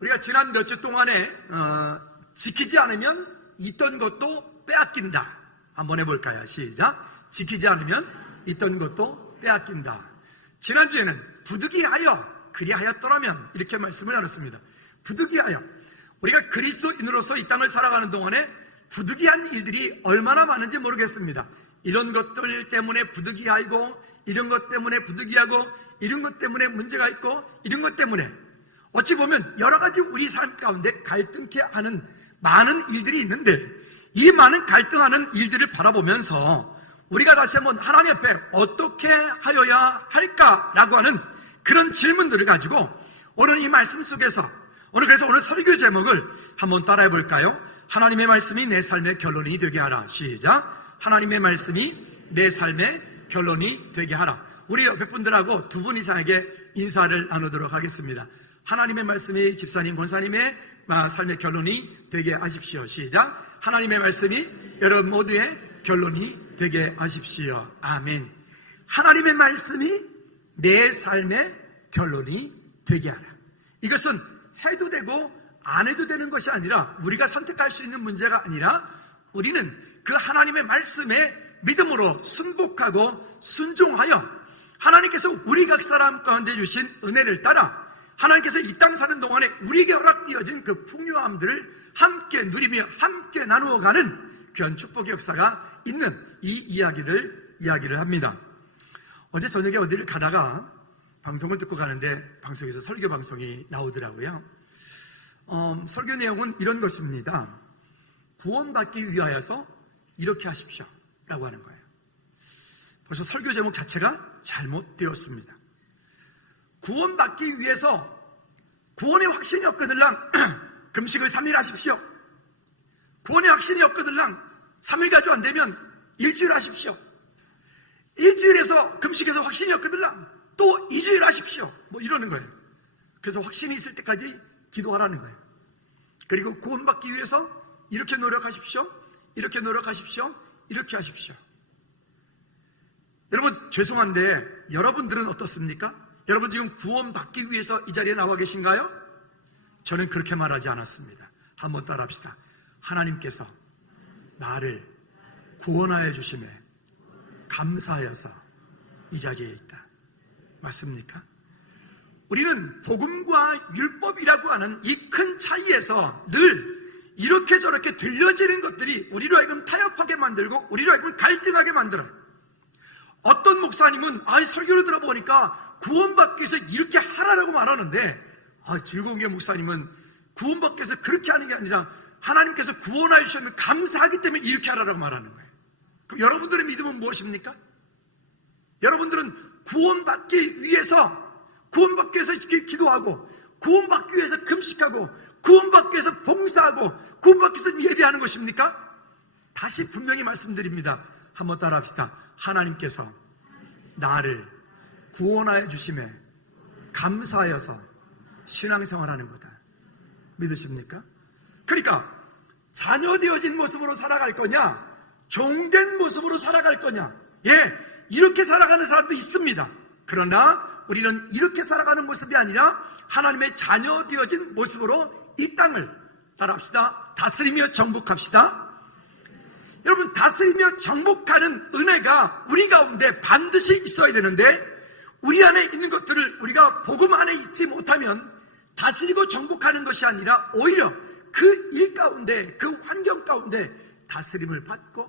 우리가 지난 몇 주 동안에 지키지 않으면 있던 것도 빼앗긴다. 한번 해볼까요? 시작. 지키지 않으면 있던 것도 빼앗긴다. 지난주에는 부득이하여 그리하였더라면 이렇게 말씀을 나눴습니다. 부득이하여 우리가 그리스도인으로서 이 땅을 살아가는 동안에 부득이한 일들이 얼마나 많은지 모르겠습니다. 이런 것들 때문에 부득이하고, 이런 것 때문에 부득이하고, 이런 것 때문에 문제가 있고, 이런 것 때문에 어찌 보면 여러 가지 우리 삶 가운데 갈등케 하는 많은 일들이 있는데, 이 많은 갈등하는 일들을 바라보면서 우리가 다시 한번 하나님 앞에 어떻게 하여야 할까라고 하는 그런 질문들을 가지고 오늘 이 말씀 속에서 그래서 오늘 설교 제목을 한번 따라해 볼까요? 하나님의 말씀이 내 삶의 결론이 되게 하라. 시작. 하나님의 말씀이 내 삶의 결론이 되게 하라. 우리 옆에 분들하고 두 분 이상에게 인사를 나누도록 하겠습니다. 하나님의 말씀이 집사님, 권사님의 삶의 결론이 되게 하십시오. 시작. 하나님의 말씀이 여러분 모두의 결론이 되게 하십시오. 아멘. 하나님의 말씀이 내 삶의 결론이 되게 하라. 이것은 해도 되고 안 해도 되는 것이 아니라, 우리가 선택할 수 있는 문제가 아니라, 우리는 그 하나님의 말씀에 믿음으로 순복하고 순종하여 하나님께서 우리 각 사람 가운데 주신 은혜를 따라 하나님께서 이 땅 사는 동안에 우리에게 허락되어진 그 풍요함들을 함께 누리며 함께 나누어가는 귀한 축복의 역사가 있는 이 이야기를 합니다. 어제 저녁에 어디를 가다가 방송을 듣고 가는데 방송에서 설교 방송이 나오더라고요. 설교 내용은 이런 것입니다. 구원받기 위하여서 이렇게 하십시오 라고 하는 거예요. 벌써 설교 제목 자체가 잘못되었습니다. 구원받기 위해서 구원의 확신이 없거들랑 금식을 3일 하십시오. 구원의 확신이 없거들랑 3일 가지고 안 되면 일주일 하십시오. 일주일에서 금식해서 확신이 없거들랑 또 2주일 하십시오. 뭐 이러는 거예요. 그래서 확신이 있을 때까지 기도하라는 거예요. 그리고 구원받기 위해서 이렇게 노력하십시오. 이렇게 노력하십시오. 이렇게 하십시오. 여러분, 죄송한데 여러분들은 어떻습니까? 여러분 지금 구원받기 위해서 이 자리에 나와 계신가요? 저는 그렇게 말하지 않았습니다. 한번 따라합시다. 하나님께서 나를 구원하여 주심에 감사하여서 이 자리에 있다. 맞습니까? 우리는 복음과 율법이라고 하는 이 큰 차이에서 늘 이렇게 저렇게 들려지는 것들이 우리로 하여금 타협하게 만들고 우리로 하여금 갈등하게 만들어요. 어떤 목사님은 설교를 들어보니까 구원받기 위해서 이렇게 하라라고 말하는데, 즐거운 게 목사님은 구원받기 위해서 그렇게 하는 게 아니라 하나님께서 구원하여 주시면 감사하기 때문에 이렇게 하라라고 말하는 거예요. 그럼 여러분들의 믿음은 무엇입니까? 여러분들은 구원받기 위해서 기도하고, 구원받기 위해서 금식하고, 구원받기 위해서 봉사하고, 구원받기 위해서 예배하는 것입니까? 다시 분명히 말씀드립니다. 한번 따라합시다. 하나님께서 나를 구원하여 주심에 감사하여서 신앙생활하는 거다. 믿으십니까? 그러니까 자녀 되어진 모습으로 살아갈 거냐, 종된 모습으로 살아갈 거냐, 이렇게 살아가는 사람도 있습니다. 그러나 우리는 이렇게 살아가는 모습이 아니라 하나님의 자녀 되어진 모습으로 이 땅을 따라합시다. 다스리며 정복합시다. 여러분, 다스리며 정복하는 은혜가 우리 가운데 반드시 있어야 되는데, 우리 안에 있는 것들을 우리가 복음 안에 있지 못하면 다스리고 정복하는 것이 아니라 오히려 그 일 가운데, 그 환경 가운데 다스림을 받고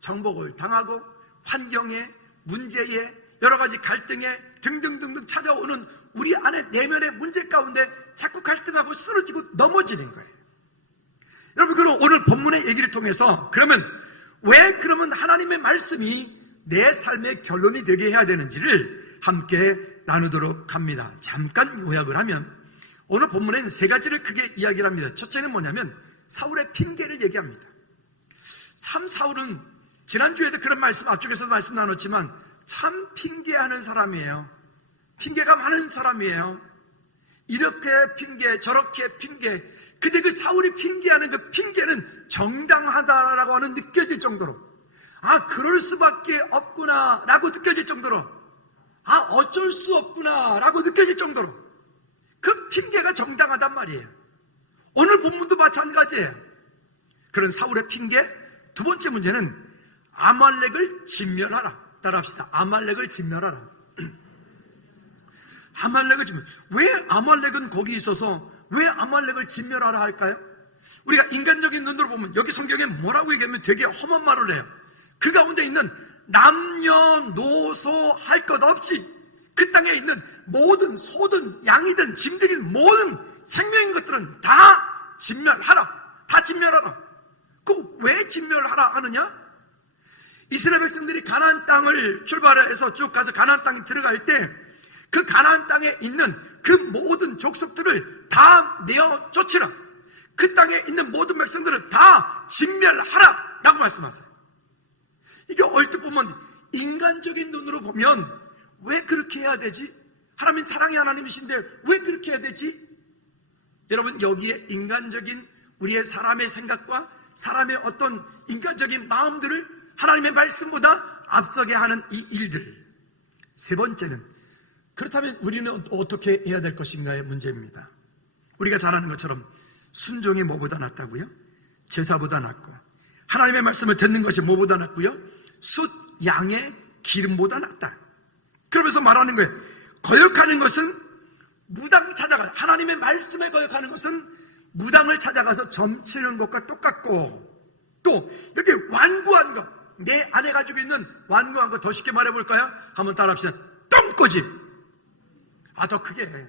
정복을 당하고 환경에, 문제에, 여러 가지 갈등에 등등등등 찾아오는 우리 안에 내면의 문제 가운데 자꾸 갈등하고 쓰러지고 넘어지는 거예요. 여러분, 그럼 오늘 본문의 얘기를 통해서 그러면 하나님의 말씀이 내 삶의 결론이 되게 해야 되는지를 함께 나누도록 합니다. 잠깐 요약을 하면 오늘 본문에는 세 가지를 크게 이야기를 합니다. 첫째는 뭐냐면 사울의 핑계를 얘기합니다. 참 사울은 지난주에도 그런 말씀, 앞쪽에서도 말씀 나눴지만 참 핑계하는 사람이에요. 핑계가 많은 사람이에요. 이렇게 핑계, 저렇게 핑계. 근데 그 사울이 핑계하는 그 핑계는 정당하다라고 하는 느껴질 정도로, 그럴 수밖에 없구나 라고 느껴질 정도로, 어쩔 수 없구나 라고 느껴질 정도로 그 핑계가 정당하단 말이에요. 오늘 본문도 마찬가지예요. 그런 사울의 핑계. 두 번째 문제는 아말렉을 진멸하라. 따라합시다. 아말렉을 진멸하라. 아말렉을 진멸. 왜 아말렉은 거기 있어서 왜 아말렉을 진멸하라 할까요? 우리가 인간적인 눈으로 보면 여기 성경에 뭐라고 얘기하면 되게 험한 말을 해요. 그 가운데 있는 남녀노소 할 것 없이 그 땅에 있는 모든 소든 양이든 짐들이든 모든 생명인 것들은 다 진멸하라. 다 진멸하라. 그 왜 진멸하라 하느냐? 이스라엘 백성들이 가나안 땅을 출발해서 쭉 가서 가나안 땅에 들어갈 때 그 가나안 땅에 있는 그 모든 족속들을 다 내어 쫓으라. 그 땅에 있는 모든 백성들을 다 진멸하라 라고 말씀하세요. 이게 얼핏 보면 인간적인 눈으로 보면 왜 그렇게 해야 되지? 하나님 사랑의 하나님이신데 왜 그렇게 해야 되지? 여러분, 여기에 인간적인 우리의 사람의 생각과 사람의 어떤 인간적인 마음들을 하나님의 말씀보다 앞서게 하는 이 일들. 세 번째는, 그렇다면 우리는 어떻게 해야 될 것인가의 문제입니다. 우리가 잘 아는 것처럼 순종이 뭐보다 낫다고요? 제사보다 낫고, 하나님의 말씀을 듣는 것이 뭐보다 낫고요? 숫 양의 기름보다 낫다. 그러면서 말하는 거예요. 거역하는 것은 무당 찾아가, 하나님의 말씀에 거역하는 것은 무당을 찾아가서 점치는 것과 똑같고, 또 이렇게 완고한 것, 내 안에 가지고 있는 완고한 것, 더 쉽게 말해볼까요? 한번 따라합시다. 똥꼬집. 더 크게 해.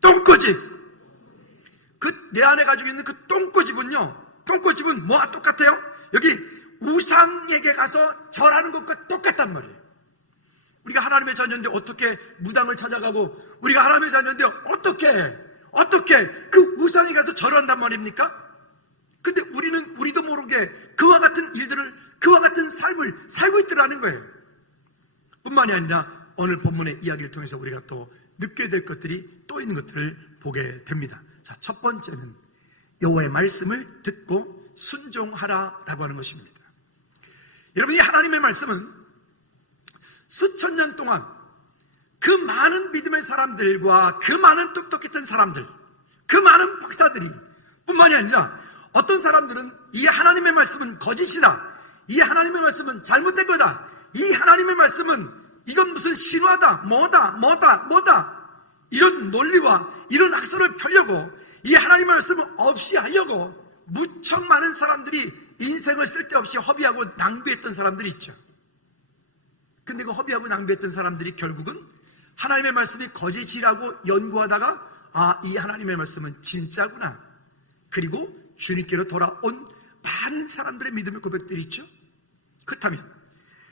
똥꼬집. 내 안에 가지고 있는 그 똥꼬집은요, 똥꼬집은 뭐와 똑같아요? 여기 우상에게 가서 절하는 것과 똑같단 말이에요. 우리가 하나님의 자녀인데 어떻게 무당을 찾아가고, 우리가 하나님의 자녀인데 어떻게 그 우상에 가서 절한단 말입니까? 근데 우리도 모르게 그와 같은 일들을, 그와 같은 삶을 살고 있더라는 거예요. 뿐만이 아니라 오늘 본문의 이야기를 통해서 우리가 또 느껴야 될 것들이 또 있는 것들을 보게 됩니다. 자, 첫 번째는 여호와의 말씀을 듣고 순종하라라고 하는 것입니다. 여러분, 이 하나님의 말씀은 수천 년 동안 그 많은 믿음의 사람들과 그 많은 똑똑했던 사람들, 그 많은 박사들이 뿐만이 아니라 어떤 사람들은 이 하나님의 말씀은 거짓이다, 이 하나님의 말씀은 잘못된 거다, 이 하나님의 말씀은 이건 무슨 신화다, 뭐다 이런 논리와 이런 학설을 펴려고, 이 하나님의 말씀을 없이 하려고 무척 많은 사람들이 인생을 쓸데없이 허비하고 낭비했던 사람들이 있죠. 근데 그 허비하고 낭비했던 사람들이 결국은 하나님의 말씀이 거짓이라고 연구하다가 이 하나님의 말씀은 진짜구나, 그리고 주님께로 돌아온 많은 사람들의 믿음의 고백들이 있죠. 그렇다면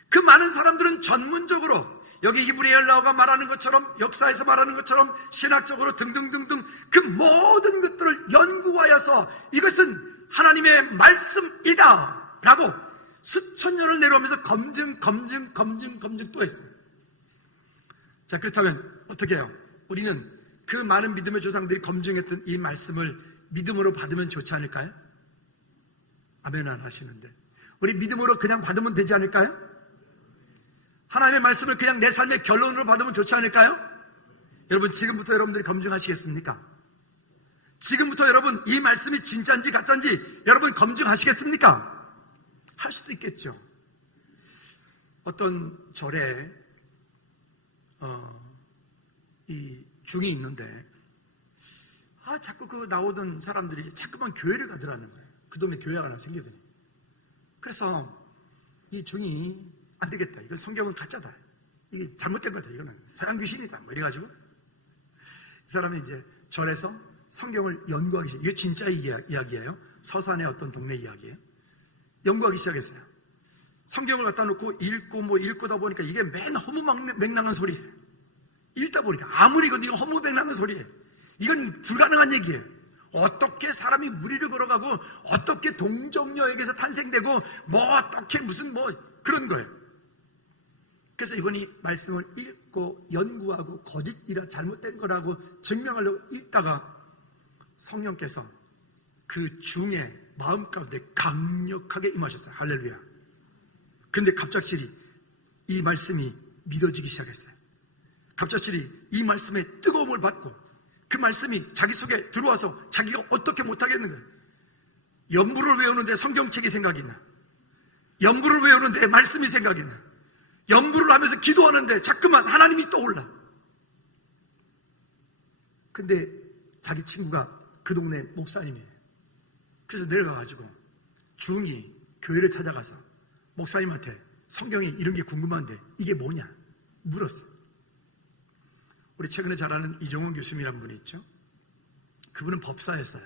그 많은 사람들은 전문적으로 여기 히브리어가 말하는 것처럼, 역사에서 말하는 것처럼, 신학적으로 등등등등 그 모든 것들을 연구하여서 이것은 하나님의 말씀이다 라고 수천 년을 내려오면서 검증 또 했어요. 자, 그렇다면 어떻게 해요? 우리는 그 많은 믿음의 조상들이 검증했던 이 말씀을 믿음으로 받으면 좋지 않을까요? 아멘 안 하시는데, 우리 믿음으로 그냥 받으면 되지 않을까요? 하나님의 말씀을 그냥 내 삶의 결론으로 받으면 좋지 않을까요? 여러분, 지금부터 여러분들이 검증하시겠습니까? 지금부터 여러분 이 말씀이 진짜인지 가짜인지 여러분 검증하시겠습니까? 할 수도 있겠죠. 어떤 절에 이 중이 있는데 자꾸 그 나오던 사람들이 자꾸만 교회를 가더라는 거예요. 그 동네 교회가 하나 생기더니. 그래서 이 중이 안 되겠다, 이거 성경은 가짜다, 이게 잘못된 거다, 이거는 서양 귀신이다, 뭐 이래가지고 이 사람이 이제 절에서 성경을 연구하기 시작해요. 이게 진짜 이야기예요. 서산의 어떤 동네 이야기예요. 연구하기 시작했어요. 성경을 갖다 놓고 읽고다 보니까 이게 맨 허무맹랑한 소리예요. 읽다 보니까 아무리 이거 허무맹랑한 소리예요. 이건 불가능한 얘기예요. 어떻게 사람이 무리를 걸어가고, 어떻게 동정녀에게서 탄생되고, 뭐 어떻게 무슨 뭐 그런 거예요. 그래서 이분이 말씀을 읽고 연구하고 거짓이라 잘못된 거라고 증명하려고 읽다가 성령께서 그 중에 마음 가운데 강력하게 임하셨어요. 할렐루야. 근데 갑작스레 이 말씀이 믿어지기 시작했어요. 갑작스레 이 말씀에 뜨거움을 받고 그 말씀이 자기 속에 들어와서 자기가 어떻게 못하겠는가. 연부를 외우는데 성경책이 생각이 나. 연부를 외우는데 말씀이 생각이 나. 연부를 하면서 기도하는데 자꾸만 하나님이 떠올라. 근데 자기 친구가 그 동네 목사님이에요. 그래서 내려가가지고 중이 교회를 찾아가서 목사님한테 성경에 이런 게 궁금한데 이게 뭐냐 물었어. 우리 최근에 잘 아는 이종원 교수님이라는 분이 있죠. 그분은 법사였어요.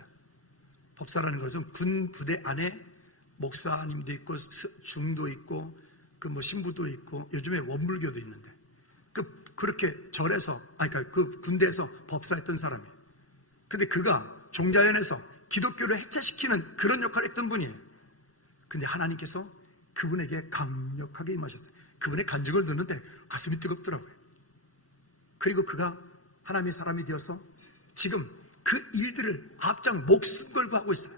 법사라는 것은 군 부대 안에 목사님도 있고 중도 있고 그 뭐 신부도 있고 요즘에 원불교도 있는데 그렇게 절에서 그러니까 그 군대에서 법사했던 사람이에요. 근데 그가 종자연에서 기독교를 해체시키는 그런 역할을 했던 분이에요. 근데 하나님께서 그분에게 강력하게 임하셨어요. 그분의 간증을 듣는데 가슴이 뜨겁더라고요. 그리고 그가 하나님의 사람이 되어서 지금 그 일들을 앞장 목숨 걸고 하고 있어요.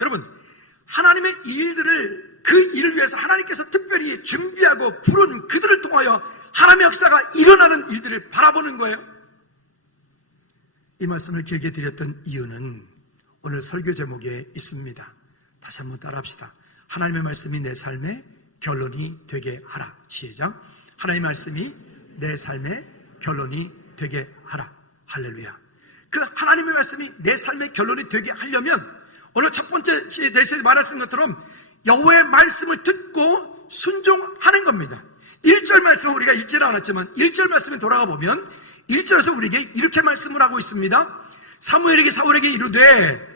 여러분, 하나님의 일들을 그 일을 위해서 하나님께서 특별히 준비하고 부른 그들을 통하여 하나님의 역사가 일어나는 일들을 바라보는 거예요. 이 말씀을 길게 드렸던 이유는 오늘 설교 제목에 있습니다. 다시 한번 따라합시다. 하나님의 말씀이 내 삶의 결론이 되게 하라. 시작. 하나님의 말씀이 내 삶의 결론이 되게 하라. 할렐루야. 그 하나님의 말씀이 내 삶의 결론이 되게 하려면 오늘 첫 번째 시에 대해서 말했던 것처럼 여호와의 말씀을 듣고 순종하는 겁니다. 1절 말씀은 우리가 읽지는 않았지만 1절 말씀에 돌아가 보면 1절에서 우리에게 이렇게 말씀을 하고 있습니다. 사울에게 이르되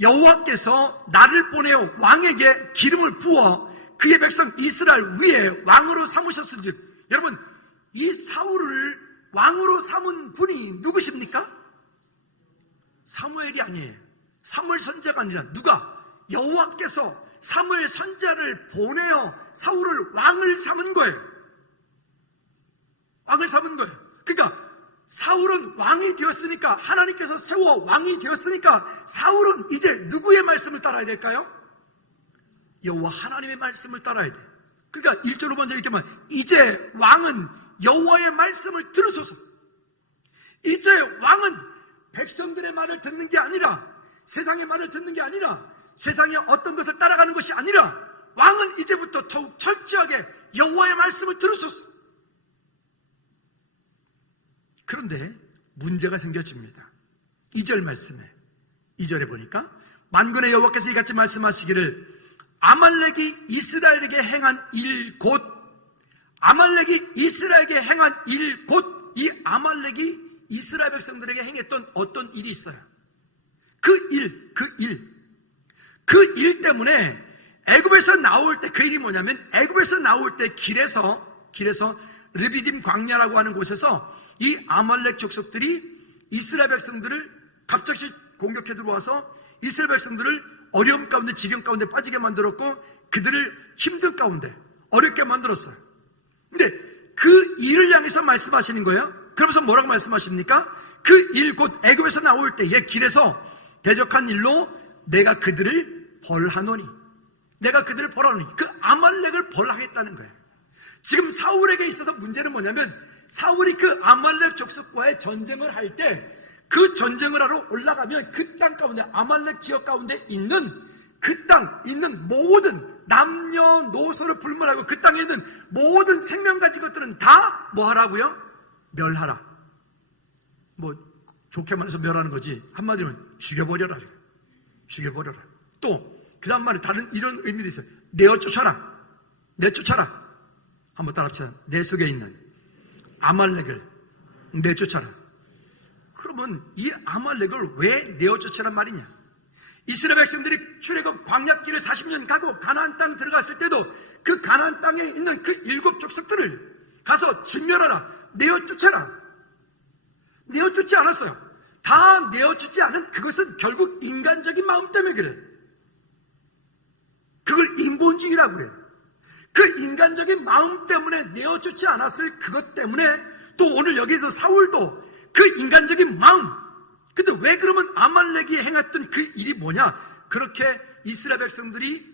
여호와께서 나를 보내어 왕에게 기름을 부어 그의 백성 이스라엘 위에 왕으로 삼으셨은즉. 여러분, 이 사울을 왕으로 삼은 분이 누구십니까? 사무엘이 아니에요. 사무엘 선지자가 아니라 누가? 여호와께서 사무엘 선지자를 보내어 사울을 왕을 삼은 거예요. 왕을 삼은 거예요. 그러니까 사울은 왕이 되었으니까, 하나님께서 세워 왕이 되었으니까 사울은 이제 누구의 말씀을 따라야 될까요? 여호와 하나님의 말씀을 따라야 돼. 그러니까 1절 5절 이렇게 말, 이제 왕은 여호와의 말씀을 들으소서. 이제 왕은 백성들의 말을 듣는 게 아니라, 세상의 말을 듣는 게 아니라, 세상의 어떤 것을 따라가는 것이 아니라, 왕은 이제부터 더욱 철저하게 여호와의 말씀을 들으소서. 그런데 문제가 생겨집니다. 2절 말씀에, 2절에 보니까 만군의 여호와께서 이같이 말씀하시기를 아말렉이 이스라엘에게 행한 일 곧, 아말렉이 이스라엘에게 행한 일 곧, 이 아말렉이 이스라엘 백성들에게 행했던 어떤 일이 있어요. 그 일 때문에 애굽에서 나올 때, 그 일이 뭐냐면 애굽에서 나올 때 길에서 르비딤 광야라고 하는 곳에서 이 아말렉 족속들이 이스라엘 백성들을 갑자기 공격해 들어와서 이스라엘 백성들을 어려움 가운데, 지경 가운데 빠지게 만들었고 그들을 힘든 가운데 어렵게 만들었어요. 근데 그 일을 향해서 말씀하시는 거예요. 그러면서 뭐라고 말씀하십니까? 그 일 곧 애굽에서 나올 때의 길에서 대적한 일로 내가 그들을 벌하노니, 내가 그들을 벌하노니, 그 아말렉을 벌하겠다는 거예요. 지금 사울에게 있어서 문제는 뭐냐면 사울이 그 아말렉 족속과의 전쟁을 할 때, 그 전쟁을 하러 올라가면 그 땅 가운데, 아말렉 지역 가운데 있는 그 땅 있는 모든 남녀노소를 불문하고 그 땅에 있는 모든 생명 가진 것들은 다 뭐 하라고요? 멸하라. 뭐 좋게 말해서 멸하는 거지, 한마디로 죽여버려라. 죽여버려라. 또 그 다음 말에 다른 이런 의미도 있어요. 내어쫓아라. 내쫓아라. 한번 따라합시다. 내 속에 있는 아말렉을 내쫓아라. 그러면 이 아말렉을 왜 내어쫓으란 말이냐? 이스라엘 백성들이 출애굽 광야길을 40년 가고 가나안 땅 들어갔을 때도 그 가나안 땅에 있는 그 7 족속들을 가서 진멸하라, 내어쫓아라. 내어쫓지 않았어요. 다 내어쫓지 않은 그것은 결국 인간적인 마음 때문에 그래. 그걸 인본주의라고 그래요. 그 인간적인 마음 때문에 내어쫓지 않았을 그것 때문에 또 오늘 여기서 사울도 그 인간적인 마음. 근데 왜 그러면 아말렉이 행했던 그 일이 뭐냐? 그렇게 이스라엘 백성들이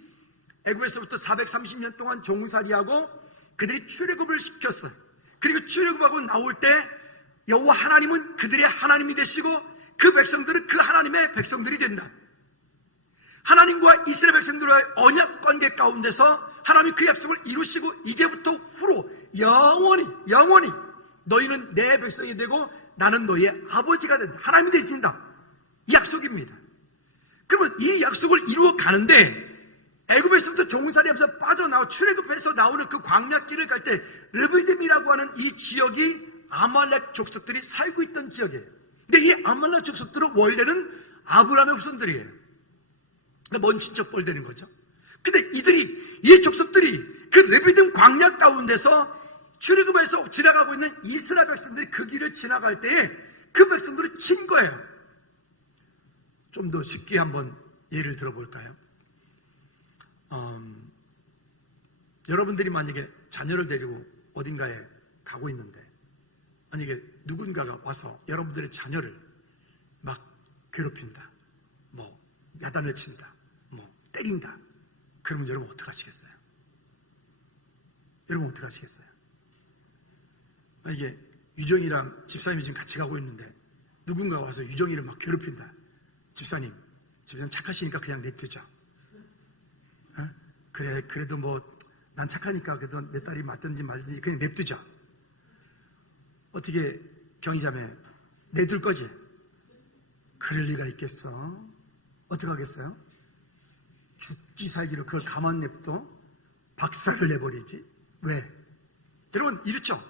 애굽에서부터 430년 동안 종살이하고 그들이 출애굽을 시켰어요. 그리고 출애굽하고 나올 때 여호와 하나님은 그들의 하나님이 되시고 그 백성들은 그 하나님의 백성들이 된다. 하나님과 이스라엘 백성들과의 언약 관계 가운데서 하나님 그 약속을 이루시고 이제부터 후로 영원히 너희는 내 백성이 되고 나는 너희의 아버지가 된다. 하나님이 되신다. 이 약속입니다. 그러면 이 약속을 이루어 가는데 애굽에서부터 종살이하면서 빠져나와 출애굽해서 나오는 그 광야길을 갈 때 르비딤이라고 하는 이 지역이 아말렉 족속들이 살고 있던 지역이에요. 근데 이 아말렉 족속들은 원래는 아브라함의 후손들이에요. 그러니까 먼 친척벌 되는 거죠. 근데 이 족속들이 그 르비딤 광야 가운데서 출애굽에서 지나가고 있는 이스라엘 백성들이 그 길을 지나갈 때에 그 백성들을 친 거예요. 좀 더 쉽게 한번 예를 들어볼까요? 여러분들이 만약에 자녀를 데리고 어딘가에 가고 있는데 만약에 누군가가 와서 여러분들의 자녀를 막 괴롭힌다, 뭐 야단을 친다, 뭐 때린다. 그러면 여러분 어떡하시겠어요? 여러분 어떡하시겠어요? 만약에 유정이랑 집사님이 지금 같이 가고 있는데 누군가 와서 유정이를 막 괴롭힌다. 집사님 착하시니까 그냥 냅두죠. 어? 그래, 그래도 뭐 난 착하니까 그래도 내 딸이 맞든지 말든지 그냥 냅두죠. 어떻게 경희자매 내둘 거지? 그럴 리가 있겠어? 어떻게 하겠어요? 죽기 살기로 그걸 가만 냅둬? 박살을 내버리지? 왜? 여러분 이렇죠?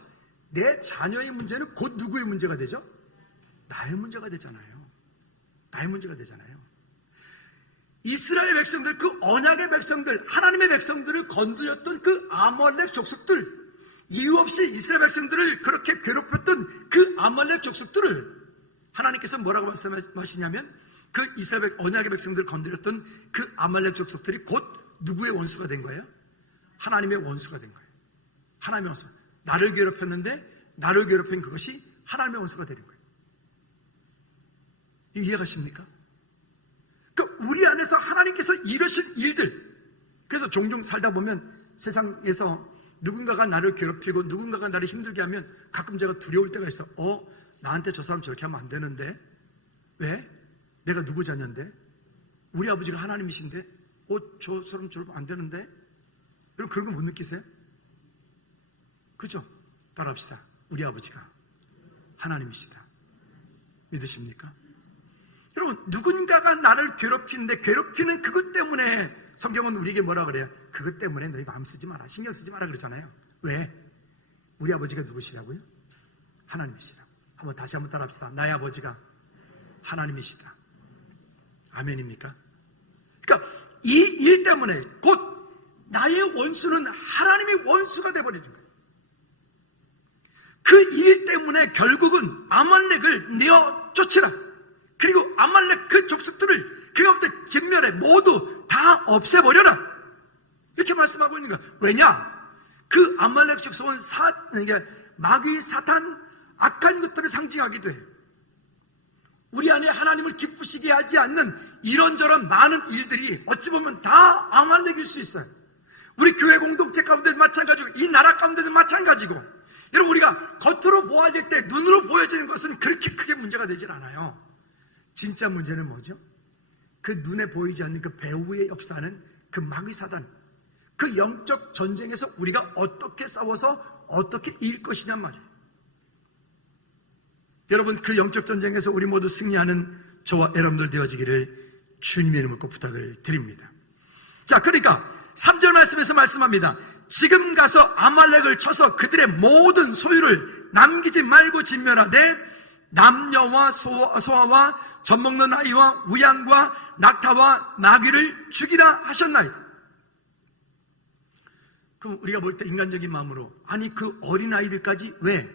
내 자녀의 문제는 곧 누구의 문제가 되죠? 나의 문제가 되잖아요. 나의 문제가 되잖아요. 이스라엘 백성들, 그 언약의 백성들, 하나님의 백성들을 건드렸던 그 아말렉 족속들, 이유 없이 이스라엘 백성들을 그렇게 괴롭혔던 그 아말렉 족속들을 하나님께서 뭐라고 말씀하시냐면 그 이스라엘 언약의 백성들을 건드렸던 그 아말렉 족속들이 곧 누구의 원수가 된 거예요? 하나님의 원수가 된 거예요. 하나님의 원수. 나를 괴롭혔는데 나를 괴롭힌 그것이 하나님의 원수가 되는 거예요. 이해가십니까? 그러니까 우리 안에서 하나님께서 이러신 일들, 그래서 종종 살다 보면 세상에서 누군가가 나를 괴롭히고 누군가가 나를 힘들게 하면 가끔 제가 두려울 때가 있어. 나한테 저 사람 저렇게 하면 안 되는데 왜? 내가 누구 자녀인데? 우리 아버지가 하나님이신데 저 사람 저러면 안 되는데? 여러분 그런 거 못 느끼세요? 그죠? 따라합시다. 우리 아버지가 하나님이시다. 믿으십니까? 여러분 누군가가 나를 괴롭히는데 괴롭히는 그것 때문에 성경은 우리에게 뭐라 그래요? 그것 때문에 너희 마음 쓰지 마라, 신경 쓰지 마라 그러잖아요. 왜? 우리 아버지가 누구시라고요? 하나님이시라. 다시 한번 따라합시다. 나의 아버지가 하나님이시다. 아멘입니까? 그러니까 이 일 때문에 곧 나의 원수는 하나님의 원수가 되어버리는 거예요. 그 일 때문에 결국은 아말렉을 내어 쫓으라. 그리고 아말렉 그 족속들을 그 가운데 진멸해 모두 다 없애버려라. 이렇게 말씀하고 있는 거야. 왜냐? 그 아말렉 족속은 마귀, 사탄, 악한 것들을 상징하기도 해요. 우리 안에 하나님을 기쁘시게 하지 않는 이런저런 많은 일들이 어찌 보면 다 아말렉일 수 있어요. 우리 교회 공동체 가운데도 마찬가지고 이 나라 가운데도 마찬가지고, 여러분 우리가 겉으로 보아질 때 눈으로 보여지는 것은 그렇게 크게 문제가 되질 않아요. 진짜 문제는 뭐죠? 그 눈에 보이지 않는 그 배후의 역사는 그 마귀 사단, 그 영적 전쟁에서 우리가 어떻게 싸워서 어떻게 이길 것이냔 말이에요. 여러분 그 영적 전쟁에서 우리 모두 승리하는 저와 여러분들 되어지기를 주님의 이름으로 꼭 부탁을 드립니다. 자, 그러니까 3절 말씀에서 말씀합니다. 지금 가서 아말렉을 쳐서 그들의 모든 소유를 남기지 말고 진멸하되 남녀와 소아와 젖먹는 아이와 우양과 낙타와 나귀를 죽이라 하셨나이다. 그럼 우리가 볼 때 인간적인 마음으로, 아니 그 어린아이들까지 왜?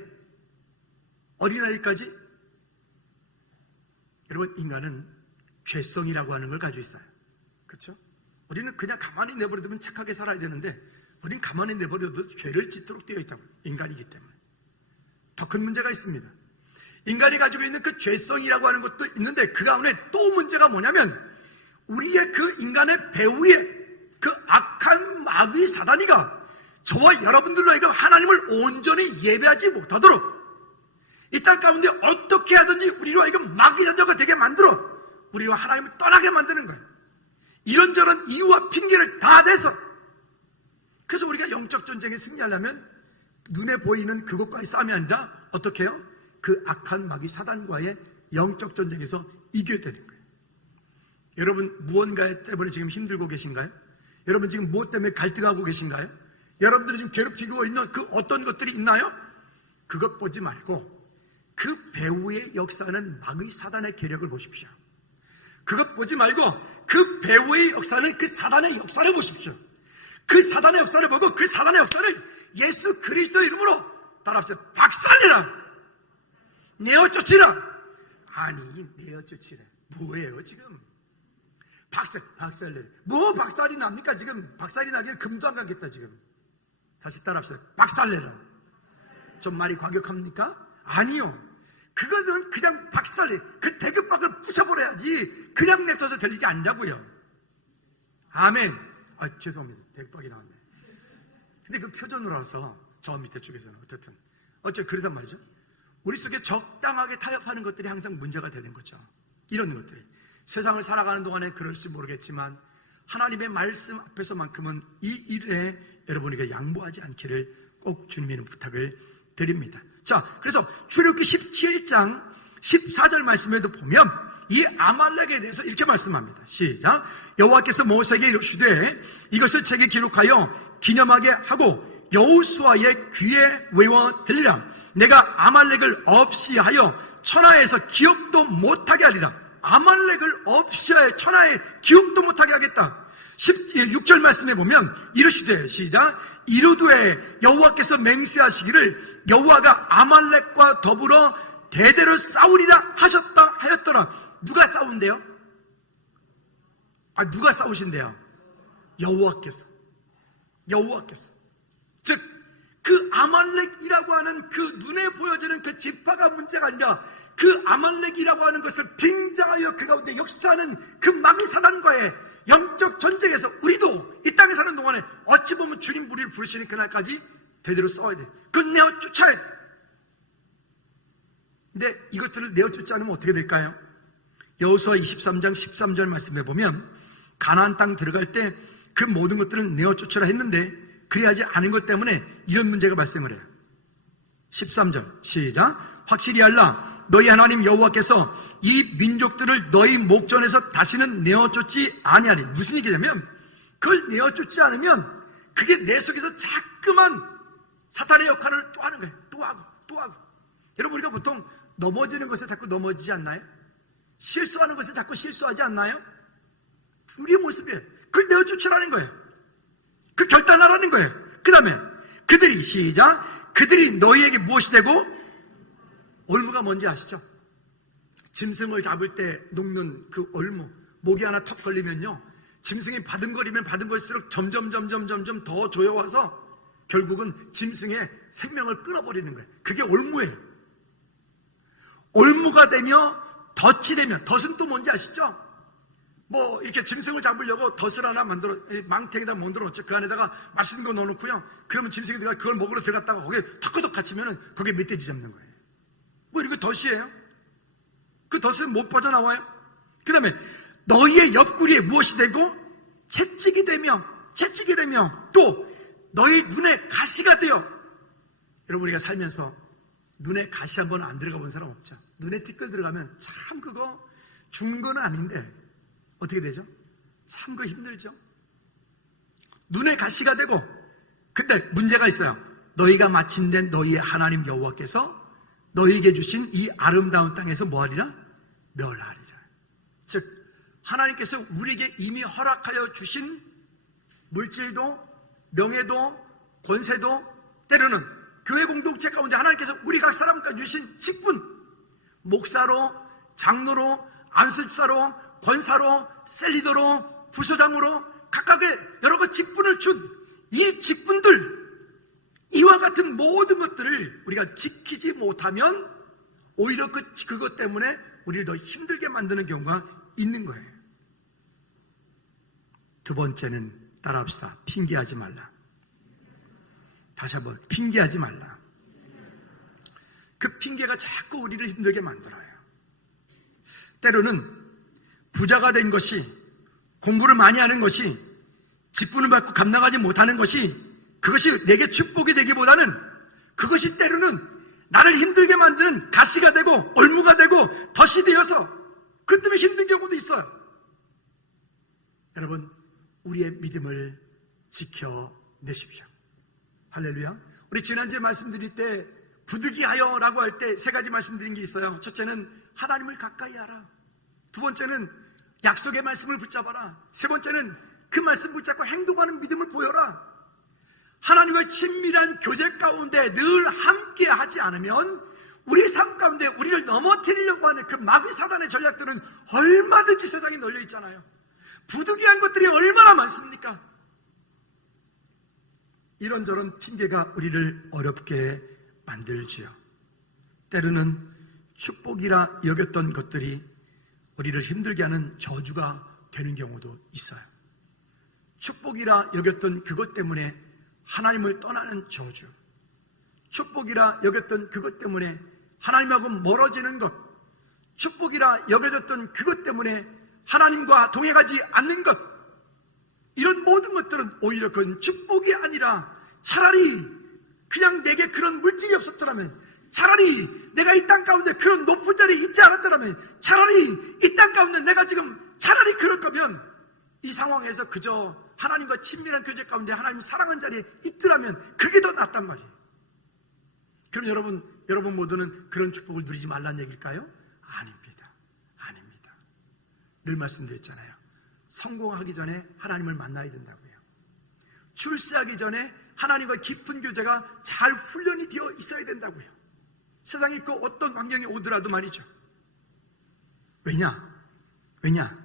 어린아이까지? 여러분 인간은 죄성이라고 하는 걸 가지고 있어요. 그렇죠? 우리는 그냥 가만히 내버려두면 착하게 살아야 되는데 우리는 가만히 내버려둬도 죄를 짓도록 되어 있다고. 인간이기 때문에. 더 큰 문제가 있습니다. 인간이 가지고 있는 그 죄성이라고 하는 것도 있는데 그 가운데 또 문제가 뭐냐면 우리의 그 인간의 배후에 그 악한 마귀 사단이가 저와 여러분들로 하여금 하나님을 온전히 예배하지 못하도록, 이 땅 가운데 어떻게 하든지 우리로 하여금 마귀 자녀가 되게 만들어 우리와 하나님을 떠나게 만드는 거예요. 이런저런 이유와 핑계를 다 대서. 그래서 우리가 영적 전쟁에 승리하려면 눈에 보이는 그것과의 싸움이 아니라 어떻게 해요? 그 악한 마귀 사단과의 영적 전쟁에서 이겨야 되는 거예요. 여러분 무언가 때문에 지금 힘들고 계신가요? 여러분 지금 무엇 때문에 갈등하고 계신가요? 여러분들이 지금 괴롭히고 있는 그 어떤 것들이 있나요? 그것 보지 말고 그 배후의 역사는 마귀 사단의 계력을 보십시오. 그것 보지 말고 그 배후의 역사는 그 사단의 역사를 보십시오. 그 사단의 역사를 보고 그 사단의 역사를 예수 그리스도 이름으로 따라합시다. 박살내라. 내어쫓으라. 아니 내어쫓으라 뭐예요 지금? 박살내라. 뭐 박살이 납니까 지금? 박살이 나기엔 금도 안 가겠다 지금. 다시 따라합시다. 박살내라. 좀 말이 과격합니까? 아니요. 그거는 그냥 박살내. 그 대급박을 부셔버려야지 그냥 냅둬서 들리지 않냐고요. 아멘. 죄송합니다. 대급박이 나왔네. 근데 그 표준으로 와서 저 밑에 쪽에서는 어쨌든 그러단 말이죠. 우리 속에 적당하게 타협하는 것들이 항상 문제가 되는 거죠. 이런 것들이 세상을 살아가는 동안에 그럴지 모르겠지만 하나님의 말씀 앞에서만큼은 이 일에 여러분에게 양보하지 않기를 꼭 주님의 부탁을 드립니다. 자, 그래서 출애굽기 17장 14절 말씀에도 보면 이 아말렉에 대해서 이렇게 말씀합니다. 시작. 여호와께서 모세에게 이르시되 이것을 책에 기록하여 기념하게 하고 여호수아의 귀에 외워 들리라. 내가 아말렉을 없이 하여 천하에서 기억도 못하게 하리라. 아말렉을 없이 하여 천하에 기억도 못하게 하겠다. 16절 말씀에 보면 이르시되 시작. 이르되 여호와께서 맹세하시기를 여호와가 아말렉과 더불어 대대로 싸우리라 하였더라. 누가 싸운대요? 누가 싸우신대요? 여호와께서. 즉 그 아말렉이라고 하는 그 눈에 보여지는 그 지파가 문제가 아니라 그 아말렉이라고 하는 것을 빙자하여 그 가운데 역사하는 그 마귀 사단과의 영적 전쟁에서 우리도 이 땅에 사는 동안에 어찌 보면 주님 우리를 부르시는 그날까지 대대로 싸워야 돼. 그건 내어 쫓아야 돼. 근데 이것들을 내어 쫓지 않으면 어떻게 될까요? 여호수아 23장 13절 말씀에 보면 가나안 땅 들어갈 때 그 모든 것들은 내어 쫓으라 했는데 그리하지 않은 것 때문에 이런 문제가 발생을 해요. 13절 시작. 확실히 알라. 너희 하나님 여호와께서 이 민족들을 너희 목전에서 다시는 내어쫓지 아니하리. 무슨 얘기냐면 그걸 내어쫓지 않으면 그게 내 속에서 자꾸만 사탄의 역할을 또 하는 거예요. 또 하고. 여러분 우리가 보통 넘어지는 것에 자꾸 넘어지지 않나요? 실수하는 것에 자꾸 실수하지 않나요? 우리의 모습이에요. 그걸 내어쫓으라는 거예요. 그 결단하라는 거예요. 그 다음에 그들이 시작. 그들이 너희에게 무엇이 되고 올무가 뭔지 아시죠? 짐승을 잡을 때 녹는 그 올무, 목이 하나 턱 걸리면요 짐승이 바둥거리면 바둥거릴수록 점점 더 조여와서 결국은 짐승의 생명을 끊어버리는 거예요. 그게 올무예요. 올무가 되며 덫이 되면, 덫은 또 뭔지 아시죠? 뭐 이렇게 짐승을 잡으려고 덫을 하나 만들어 망탱에다 만들어 놓죠. 그 안에다가 맛있는 거 넣어놓고요. 그러면 짐승이 들어가 그걸 먹으러 들어갔다가 거기에 턱커덕 갇히면은 거기에 멧돼지 잡는 거예요. 뭐 이런 거 덫이에요. 그 덫은 못 빠져나와요. 그 다음에 너희의 옆구리에 무엇이 되고 채찍이 되며 또 너희 눈에 가시가 되어. 여러분 우리가 살면서 눈에 가시 한번 안 들어가 본 사람 없죠. 눈에 티끌 들어가면 참 그거 죽는 건 아닌데 어떻게 되죠? 참 그거 힘들죠. 눈에 가시가 되고. 근데 문제가 있어요. 너희가 마침내 너희의 하나님 여호와께서 너희에게 주신 이 아름다운 땅에서 뭐하리라? 멸하리라. 즉 하나님께서 우리에게 이미 허락하여 주신 물질도 명예도 권세도 때로는 교회 공동체 가운데 하나님께서 우리 각 사람까지 주신 직분, 목사로, 장로로, 안수집사로, 권사로, 셀리더로, 부서장으로 각각의 여러 가지 직분을 준 이 직분들, 이와 같은 모든 것들을 우리가 지키지 못하면 오히려 그것 때문에 우리를 더 힘들게 만드는 경우가 있는 거예요. 두 번째는 따라합시다. 핑계하지 말라. 다시 한번 핑계하지 말라. 그 핑계가 자꾸 우리를 힘들게 만들어요. 때로는 부자가 된 것이, 공부를 많이 하는 것이, 직분을 받고 감당하지 못하는 것이, 그것이 내게 축복이 되기보다는 그것이 때로는 나를 힘들게 만드는 가시가 되고 올무가 되고 덫이 되어서 그 때문에 힘든 경우도 있어요. 여러분, 우리의 믿음을 지켜내십시오. 할렐루야. 우리 지난주에 말씀드릴 때 부득이하여 라고 할 때 세 가지 말씀드린 게 있어요. 첫째는 하나님을 가까이 하라. 두 번째는 약속의 말씀을 붙잡아라. 세 번째는 그 말씀 붙잡고 행동하는 믿음을 보여라. 하나님과의 친밀한 교제 가운데 늘 함께 하지 않으면 우리 삶 가운데 우리를 넘어뜨리려고 하는 그 마귀 사단의 전략들은 얼마든지 세상에 널려 있잖아요. 부득이한 것들이 얼마나 많습니까? 이런저런 핑계가 우리를 어렵게 만들지요. 때로는 축복이라 여겼던 것들이 우리를 힘들게 하는 저주가 되는 경우도 있어요. 축복이라 여겼던 그것 때문에 하나님을 떠나는 저주, 축복이라 여겼던 그것 때문에 하나님하고 멀어지는 것, 축복이라 여겨졌던 그것 때문에 하나님과 동행하지 않는 것, 이런 모든 것들은 오히려 그건 축복이 아니라 차라리 그냥 내게 그런 물질이 없었더라면, 차라리 내가 이 땅 가운데 그런 높은 자리에 있지 않았더라면, 차라리 이 땅 가운데 내가 지금 차라리 그럴 거면 이 상황에서 그저 하나님과 친밀한 교제 가운데 하나님 사랑하는 자리에 있더라면 그게 더 낫단 말이에요. 그럼 여러분 모두는 그런 축복을 누리지 말라는 얘기일까요? 아닙니다. 아닙니다. 늘 말씀드렸잖아요. 성공하기 전에 하나님을 만나야 된다고요. 출세하기 전에 하나님과 깊은 교제가 잘 훈련이 되어 있어야 된다고요. 세상에 그 어떤 환경이 오더라도 말이죠. 왜냐?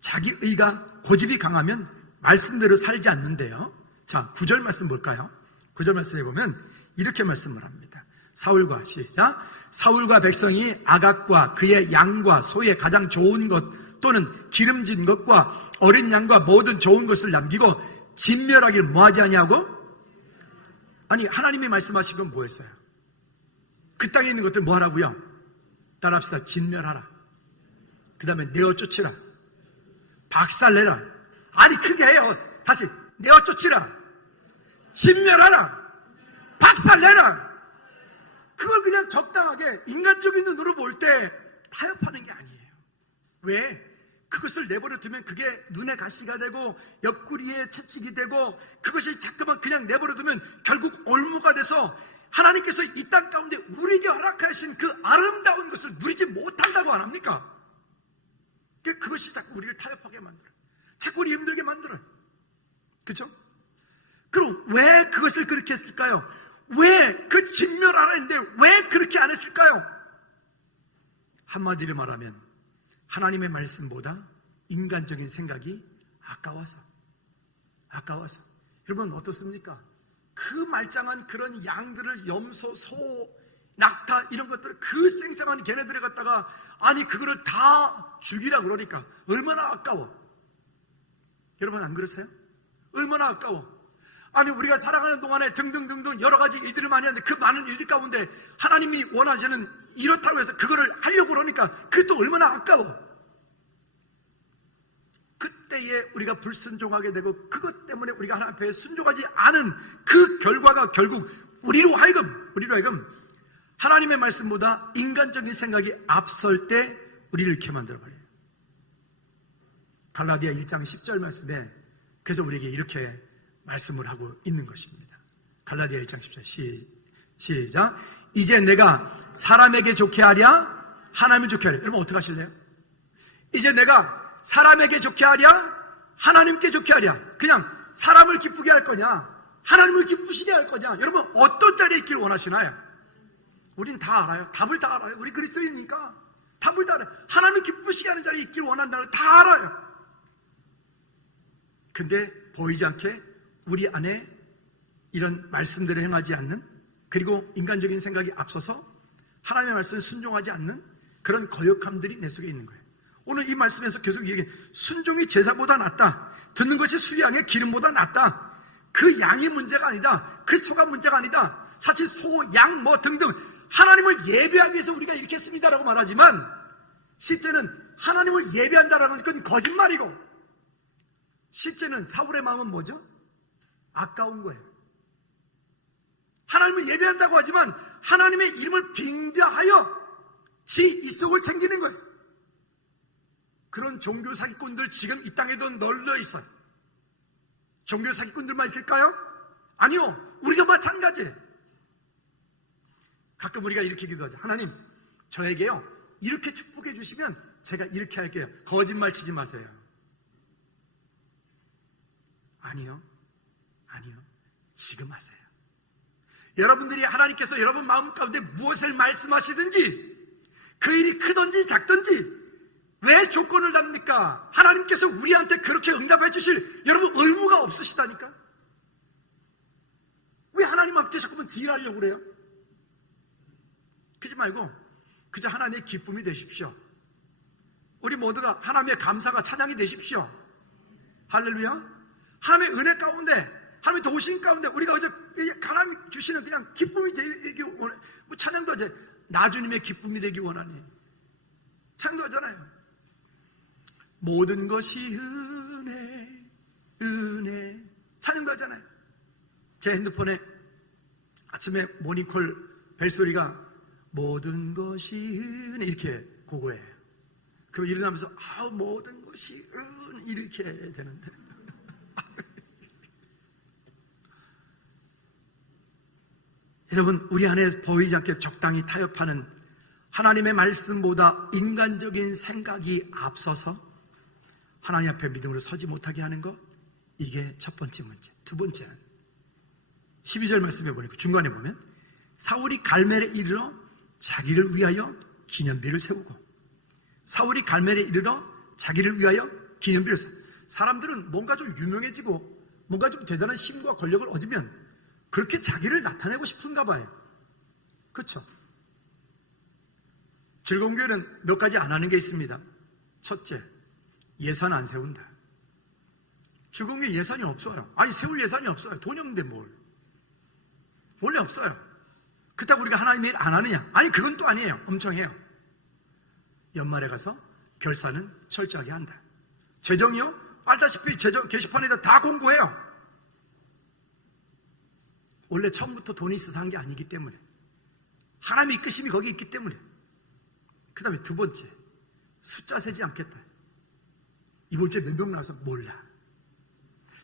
자기 의가 고집이 강하면 말씀대로 살지 않는데요. 자, 9절 말씀 볼까요? 9절 말씀에 보면 이렇게 말씀을 합니다. 사울과 시작. 사울과 백성이 아각과 그의 양과 소의 가장 좋은 것 또는 기름진 것과 어린 양과 모든 좋은 것을 남기고 진멸하기를 뭐하지 아니하고? 아니, 하나님이 말씀하신 건 뭐였어요? 그 땅에 있는 것들 뭐 하라고요? 따라합시다. 진멸하라. 그 다음에 내어 쫓으라. 박살내라. 아니, 크게 해요. 다시 내어 쫓으라. 진멸하라. 박살내라. 그걸 그냥 적당하게 인간적인 눈으로 볼 때 타협하는 게 아니에요. 왜? 그것을 내버려 두면 그게 눈에 가시가 되고 옆구리에 채찍이 되고 그것이 자꾸만 그냥 내버려 두면 결국 올무가 돼서 하나님께서 이 땅 가운데 우리에게 허락하신 그 아름다운 것을 누리지 못한다고 안 합니까? 그것이 자꾸 우리를 타협하게 만들어요. 자꾸 우리 힘들게 만들어요. 그렇죠? 그럼 왜 그것을 그렇게 했을까요? 왜 그 진멸하라 했는데 왜 그렇게 안 했을까요? 한마디로 말하면 하나님의 말씀보다 인간적인 생각이 아까워서. 여러분 어떻습니까? 그 말짱한 그런 양들을 염소, 소, 낙타 이런 것들을 그 생생한 걔네들을 갖다가 아니 그거를 다 죽이라 그러니까 얼마나 아까워. 여러분 안 그러세요? 얼마나 아까워. 아니 우리가 살아가는 동안에 등등등등 여러 가지 일들을 많이 하는데 그 많은 일들 가운데 하나님이 원하시는 이렇다고 해서 그거를 하려고 그러니까 그게 또 얼마나 아까워. 그때에 우리가 불순종하게 되고 그것 때문에 우리가 하나님 앞에 순종하지 않은 그 결과가 결국 우리로 하여금 하나님의 말씀보다 인간적인 생각이 앞설 때 우리를 이렇게 만들어버려요. 갈라디아 1장 10절 말씀에 그래서 우리에게 이렇게 말씀을 하고 있는 것입니다. 갈라디아 1장 10절 시작. 이제 내가 사람에게 좋게 하랴 하나님을 좋게 하랴. 여러분 어떻게 하실래요? 이제 내가 사람에게 좋게 하랴 하나님께 좋게 하랴. 그냥 사람을 기쁘게 할 거냐 하나님을 기쁘시게 할 거냐. 여러분 어떤 자리에 있기를 원하시나요? 우린 다 알아요. 답을 다 알아요. 우리 그리스도인이니까 답을 다 알아요. 하나님을 기쁘시게 하는 자리에 있기를 원한다는 걸 다 알아요. 근데 보이지 않게 우리 안에 이런 말씀대로 행하지 않는 그리고 인간적인 생각이 앞서서 하나님의 말씀에 순종하지 않는 그런 거역함들이 내 속에 있는 거예요. 오늘 이 말씀에서 계속 얘기해 순종이 제사보다 낫다. 듣는 것이 수양의 기름보다 낫다. 그 양이 문제가 아니다. 그 소가 문제가 아니다. 사실 소, 양 뭐 등등 하나님을 예배하기 위해서 우리가 이렇게 했습니다라고 말하지만 실제는 하나님을 예배한다라는 건 거짓말이고 실제는 사울의 마음은 뭐죠? 아까운 거예요. 하나님을 예배한다고 하지만 하나님의 이름을 빙자하여 지 이속을 챙기는 거예요. 그런 종교 사기꾼들 지금 이 땅에도 널려 있어요. 종교 사기꾼들만 있을까요? 아니요. 우리가 마찬가지예요. 가끔 우리가 이렇게 기도하죠. 하나님, 저에게요 이렇게 축복해 주시면 제가 이렇게 할게요. 거짓말 치지 마세요. 아니요. 지금 하세요. 여러분들이 하나님께서 여러분 마음 가운데 무엇을 말씀하시든지 그 일이 크든지 작든지 왜 조건을 답니까? 하나님께서 우리한테 그렇게 응답해 주실 여러분 의무가 없으시다니까. 왜 하나님 앞에 자꾸만 딜하려고 그래요? 그러지 말고 그저 하나님의 기쁨이 되십시오. 우리 모두가 하나님의 감사가 찬양이 되십시오. 할렐루야. 하나님의 은혜 가운데 하나님의 도우심 가운데 우리가 어제 하나님이 주시는 그냥 기쁨이 되기 원해. 뭐 찬양도 하죠. 나주님의 기쁨이 되기 원하니 찬양도 하잖아요. 모든 것이 은혜 찬양도 하잖아요. 제 핸드폰에 아침에 모닝콜 벨소리가 모든 것이 은혜 이렇게 고고해요. 그럼 일어나면서 모든 것이 은혜 이렇게 되는데 여러분 우리 안에 보이지 않게 적당히 타협하는 하나님의 말씀보다 인간적인 생각이 앞서서 하나님 앞에 믿음으로 서지 못하게 하는 것, 이게 첫 번째 문제. 두 번째는 12절 말씀에 보니까 중간에 보면 사울이 갈멜에 이르러 자기를 위하여 기념비를 세우고 사울이 갈멜에 이르러 자기를 위하여 기념비를 세우고 사람들은 뭔가 좀 유명해지고 뭔가 좀 대단한 힘과 권력을 얻으면 그렇게 자기를 나타내고 싶은가 봐요. 그렇죠? 즐거운 교회는 몇 가지 안 하는 게 있습니다. 첫째, 예산 안 세운다. 즐거운 교회 예산이 없어요. 아니 세울 예산이 없어요. 돈이 없는데 뭘. 원래 없어요. 그렇다고 우리가 하나님 일 안 하느냐? 아니 그건 또 아니에요. 엄청 해요. 연말에 가서 결산은 철저하게 한다. 재정이요? 알다시피 재정 게시판에다 다 공고해요. 원래 처음부터 돈이 있어서 한 게 아니기 때문에 하나님의 이끄심이 거기 있기 때문에. 그 다음에 두 번째, 숫자 세지 않겠다. 이번 주에 몇 명 나와서 몰라.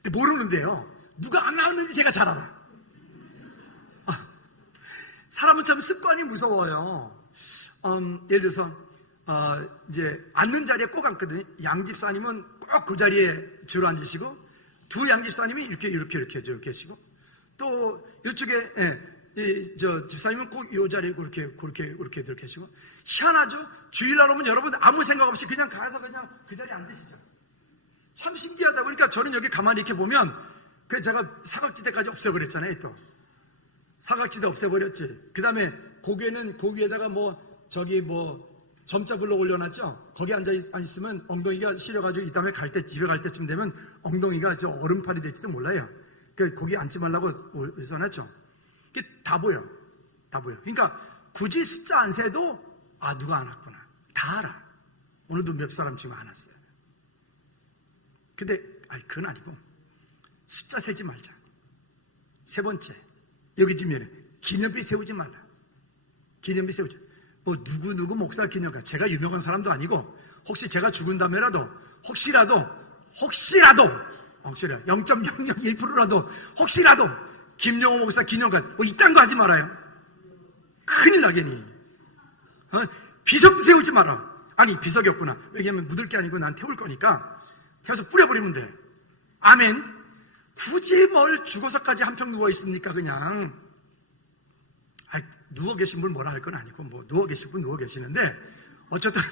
근데 모르는데요, 누가 안 나왔는지 제가 잘 알아. 사람은 참 습관이 무서워요. 예를 들어서 이제 앉는 자리에 꼭 앉거든요. 양집사님은 꼭 그 자리에 주로 앉으시고 두 양집사님이 이렇게 계시고 또 이쪽에 저 집사님은 꼭 이 자리에 그렇게 들 계시고. 희한하죠? 주일날 오면 여러분 아무 생각 없이 그냥 가서 그냥 그 자리에 앉으시죠. 참 신기하다. 그러니까 저는 여기 가만히 이렇게 보면 그 제가 사각지대까지 없애버렸잖아요. 또 사각지대 없애버렸지. 그 다음에 고개는 그 위에다가 점자 블록 올려놨죠. 거기 앉아있으면 엉덩이가 시려가지고 이 다음에 집에 갈 때쯤 되면 엉덩이가 저 얼음판이 될지도 몰라요. 거기 앉지 말라고 써놨죠. 이게 다 보여. 그러니까 굳이 숫자 안 세도 누가 안 왔구나. 다 알아. 오늘도 몇 사람 지금 안 왔어요. 근데 그건 아니고 숫자 세지 말자. 세 번째, 여기 지면에 기념비 세우지 말라. 기념비 세우지. 누구 목사 기념관. 제가 유명한 사람도 아니고 혹시 제가 죽은 다음에라도 혹시라도 0.001%라도 혹시라도 김용호 목사 기념관 이딴 거 하지 말아요. 큰일 나겠니. 비석도 세우지 마라. 아니 비석이 없구나. 왜냐하면 묻을 게 아니고 난 태울 거니까 태워서 뿌려버리면 돼. 아멘. 굳이 뭘 죽어서까지 한평 누워있습니까? 그냥 누워 계신 분 뭐라 할 건 아니고 누워 계실 분 누워 계시는데 어쨌든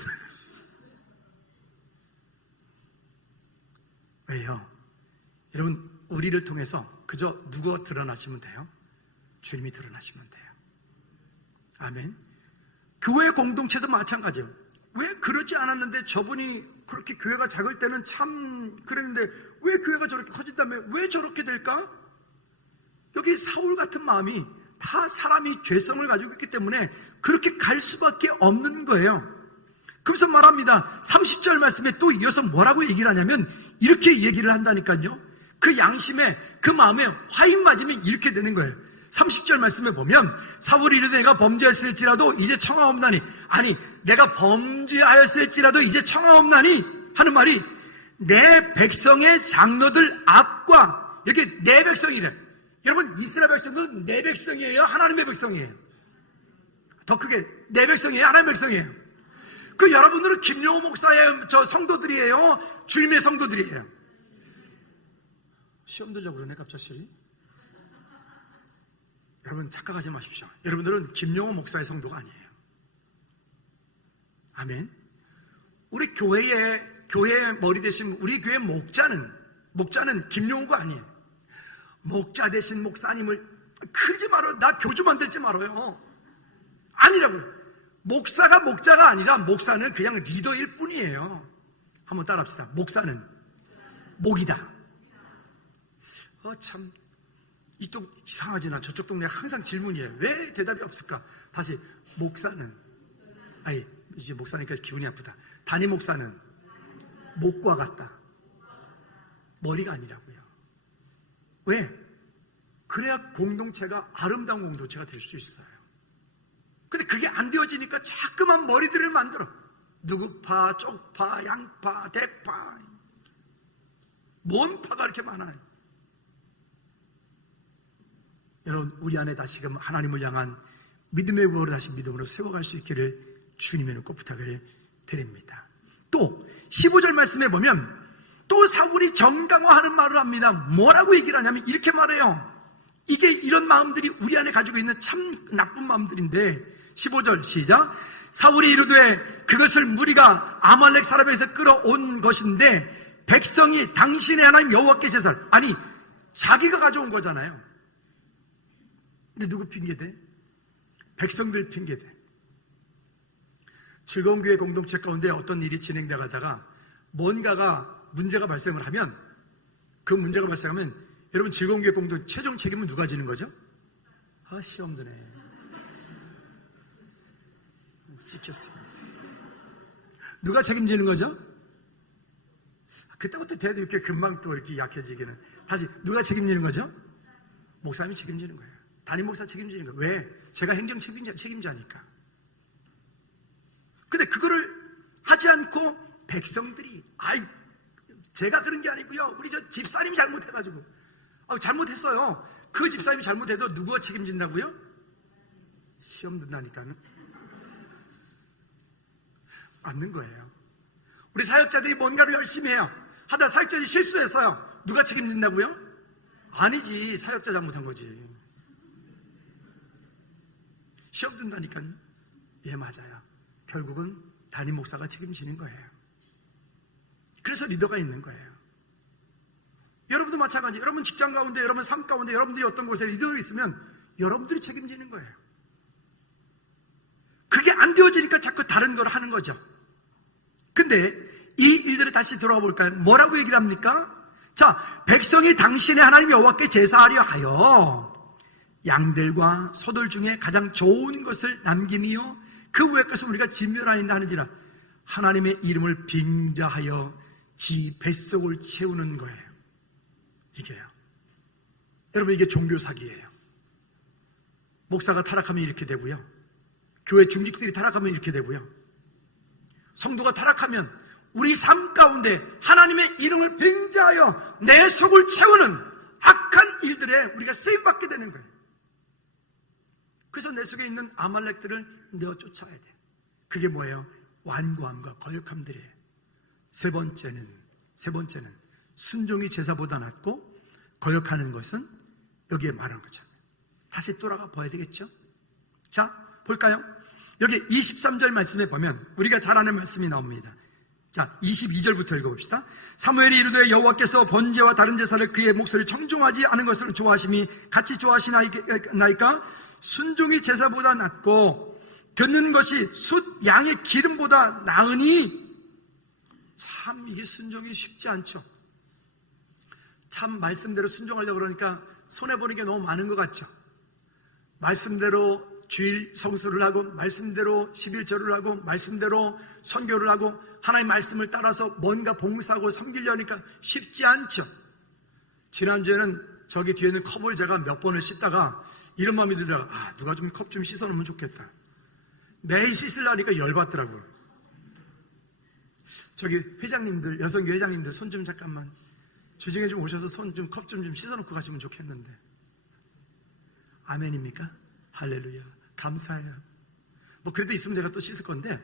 왜요? 여러분 우리를 통해서 그저 누가 드러나시면 돼요? 주님이 드러나시면 돼요. 아멘. 교회 공동체도 마찬가지예요. 왜 그러지 않았는데 저분이 그렇게 교회가 작을 때는 참 그랬는데 왜 교회가 저렇게 커진다면 왜 저렇게 될까? 여기 사울 같은 마음이 다 사람이 죄성을 가지고 있기 때문에 그렇게 갈 수밖에 없는 거예요. 그래서 말합니다. 30절 말씀에 또 이어서 뭐라고 얘기를 하냐면 이렇게 얘기를 한다니까요. 그 양심에 그 마음에 화인 맞으면 이렇게 되는 거예요. 30절 말씀에 보면 사울이 이르되 내가 범죄했을지라도 이제 청하옵나니, 아니 내가 범죄하였을지라도 이제 청하옵나니 하는 말이 내 백성의 장로들 앞과, 여기 내 백성이래. 여러분 이스라엘 백성들은 내 백성이에요, 하나님의 백성이에요? 더 크게 내 백성이에요, 하나님의 백성이에요? 그 여러분들은 김용호 목사의 저 성도들이에요, 주님의 성도들이에요? 시험 들려고 그러네 갑자기. 여러분 착각하지 마십시오. 여러분들은 김용호 목사의 성도가 아니에요. 아멘. 우리 교회의 머리 대신 우리 교회 목자는 김용호가 아니에요. 목자 대신 목사님을 그러지 말아요. 나 교주 만들지 말아요. 아니라고요. 목자가 아니라 목사는 그냥 리더일 뿐이에요. 한번 따라합시다. 목사는 목이다. 참 이쪽 이상하지나 저쪽 동네 항상 질문이에요. 왜 대답이 없을까? 다시, 목사는, 아니 이제 목사니까 기분이 아프다. 담임 목사는 목과 같다. 머리가 아니라고요. 왜? 그래야 공동체가 아름다운 공동체가 될 수 있어요. 근데 그게 안 되어지니까 자꾸만 머리들을 만들어. 누구파, 쪽파, 양파, 대파, 뭔 파가 이렇게 많아요. 여러분 우리 안에 다시금 하나님을 향한 믿음의 구호를 다시 믿음으로 세워갈 수 있기를 주님의 꼭 부탁을 드립니다. 또 15절 말씀에 보면 또 사울이 정당화하는 말을 합니다. 뭐라고 얘기를 하냐면 이렇게 말해요. 이게 이런 마음들이 우리 안에 가지고 있는 참 나쁜 마음들인데, 15절 시작. 사울이 이르되 그것을 무리가 아말렉 사람에서 끌어온 것인데 백성이 당신의 하나님 여호와께 제사를, 아니 자기가 가져온 거잖아요. 근데 누구 핑계대? 백성들 핑계대. 즐거운 교회 공동체 가운데 어떤 일이 진행돼 가다가 뭔가가 문제가 발생을 하면, 그 문제가 발생하면 여러분 즐거운 교회 공동 최종 책임은 누가 지는 거죠? 시험 드네. 찍혔습니다. 누가 책임지는 거죠? 그때부터 대도 이렇게 금방 또 이렇게 약해지기는. 다시, 누가 책임지는 거죠? 목사님이 책임지는 거예요. 담임 목사 책임지는 거예요. 왜? 제가 행정 책임자니까. 근데 그거를 하지 않고 백성들이, 제가 그런 게 아니고요, 우리 저 집사님이 잘못해가지고, 잘못했어요. 그 집사님이 잘못해도 누구가 책임진다고요? 시험 든다니까는. 맞는 거예요. 우리 사역자들이 뭔가를 열심히 해요. 하다 사역자들이 실수했어요. 누가 책임진다고요? 아니지, 사역자 잘못한 거지. 시험 든다니까요. 예, 맞아요. 결국은 담임 목사가 책임지는 거예요. 그래서 리더가 있는 거예요. 여러분도 마찬가지. 여러분 직장 가운데, 여러분 삶 가운데 여러분들이 어떤 곳에 리더가 있으면 여러분들이 책임지는 거예요. 그게 안 되어지니까 자꾸 다른 걸 하는 거죠. 근데 이 일들을 다시 돌아와 볼까요? 뭐라고 얘기를 합니까? 자, 백성이 당신의 하나님 여호와께 제사하려 하여 양들과 소들 중에 가장 좋은 것을 남김이요 그 외의 것은 우리가 진멸하인다 하는지라 하나님의 이름을 빙자하여 지 뱃속을 채우는 거예요. 이게요. 여러분, 이게 종교 사기예요. 목사가 타락하면 이렇게 되고요, 교회 중직들이 타락하면 이렇게 되고요, 성도가 타락하면 우리 삶 가운데 하나님의 이름을 빙자하여 내 속을 채우는 악한 일들에 우리가 쓰임받게 되는 거예요. 그래서 내 속에 있는 아말렉들을 내어 쫓아야 돼. 그게 뭐예요? 완고함과 거역함들이에요. 세 번째는 순종이 제사보다 낫고 거역하는 것은 여기에 말하는 거죠. 다시 돌아가 봐야 되겠죠? 자, 볼까요? 여기 23절 말씀에 보면 우리가 잘 아는 말씀이 나옵니다. 자, 22절부터 읽어봅시다. 사무엘이 이르되 여호와께서 번제와 다른 제사를 그의 몫을 청종하지 않은 것을 좋아하심이 같이 좋아하시나이까? 순종이 제사보다 낫고 듣는 것이 숫 양의 기름보다 나으니. 참 이게 순종이 쉽지 않죠. 참 말씀대로 순종하려고 그러니까 손해보는 게 너무 많은 것 같죠. 말씀대로 주일 성수를 하고 말씀대로 11절을 하고 말씀대로 선교를 하고 하나님의 말씀을 따라서 뭔가 봉사하고 섬기려니까 쉽지 않죠. 지난주에는 저기 뒤에 있는 컵을 제가 몇 번을 씻다가 이런 마음이 들다가 누가 좀 컵 좀 씻어놓으면 좋겠다. 매일 씻으려니까 열받더라고요. 저기 회장님들, 여성교 회장님들 손 좀 잠깐만 주중에 좀 오셔서 손 좀 컵 좀 씻어놓고 가시면 좋겠는데. 아멘입니까? 할렐루야. 감사해요. 뭐 그래도 있으면 내가 또 씻을 건데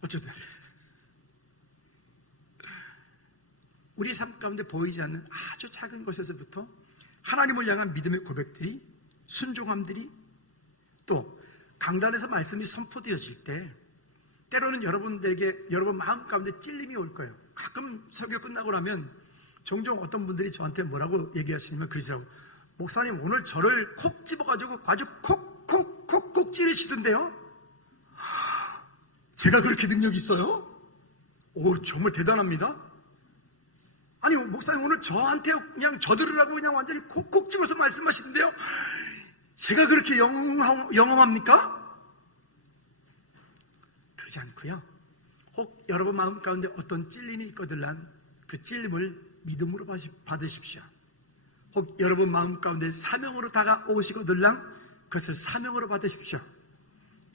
어쨌든 우리 삶 가운데 보이지 않는 아주 작은 것에서부터 하나님을 향한 믿음의 고백들이, 순종함들이, 또 강단에서 말씀이 선포되어질 때 때로는 여러분들에게 여러분 마음 가운데 찔림이 올 거예요. 가끔 설교 끝나고 나면 종종 어떤 분들이 저한테 뭐라고 얘기하시냐면 그러시라고, 목사님 오늘 저를 콕 집어가지고 아주 콕 찌르시던데요? 제가 그렇게 능력이 있어요? 오, 정말 대단합니다. 아니 목사님 오늘 저한테 그냥 저들으라고 그냥 완전히 콕콕 집어서 말씀하시는데요? 제가 그렇게 영험합니까? 그러지 않고요, 혹 여러분 마음 가운데 어떤 찔림이 있거들란 그 찔림을 믿음으로 받으십시오. 혹 여러분 마음 가운데 사명으로 다가오시거들란 그것을 사명으로 받으십시오.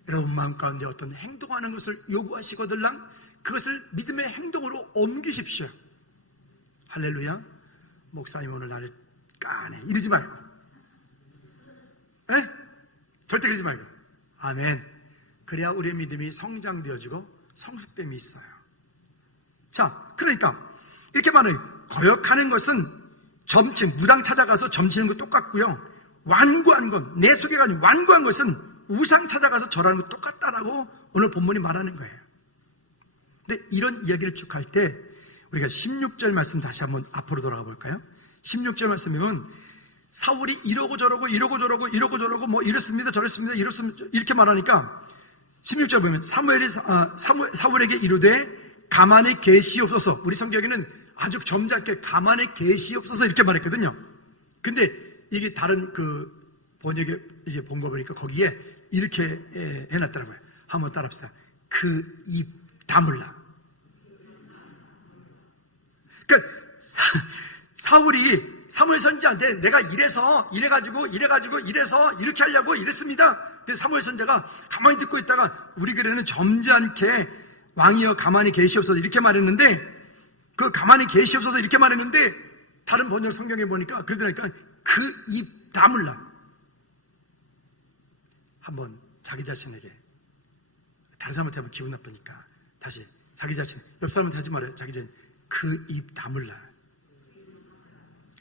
여러분 마음 가운데 어떤 행동하는 것을 요구하시거들란 그것을 믿음의 행동으로 옮기십시오. 할렐루야. 목사님 오늘 나를 까네 이러지 말고, 에? 절대 그러지 말고. 아멘. 그래야 우리의 믿음이 성장되어지고 성숙됨이 있어요. 자, 그러니까 이렇게 말해요. 거역하는 것은 점침, 무당 찾아가서 점치는 거 똑같고요, 완고한 것, 내 속에 가진 완고한 것은 우상 찾아가서 절하는 거 똑같다라고 오늘 본문이 말하는 거예요. 근데 이런 이야기를 쭉 할 때 우리가 16절 말씀 다시 한번 앞으로 돌아가 볼까요? 16절 말씀이면 사울이 이러고 저러고 뭐 이렇습니다 저렇습니다 이렇게 말하니까 16절 보면 사울에게 이르되 가만히 계시옵소서. 우리 성경에는 아주 점잖게 가만히 계시옵소서 이렇게 말했거든요. 근데 이게 다른 그 번역에 이제 본 거 보니까 거기에 이렇게 해놨더라고요. 한번 따라합시다. 그 입 다물라. 그러니까 사울이 사무엘 선지자한테 내가 이래가지고 이렇게 하려고 이랬습니다. 근데 사무엘 선지자가 가만히 듣고 있다가 우리 글에는 점잖게 왕이여 가만히 계시옵소서 이렇게 말했는데, 그 가만히 계시옵소서 이렇게 말했는데 다른 번역 성경에 보니까 그러더라니까 그 입 다물라. 한번 자기 자신에게, 다른 사람한테 하면 기분 나쁘니까 다시 자기 자신, 옆 사람한테 하지 말아요. 자기 자신 그 입 다물라.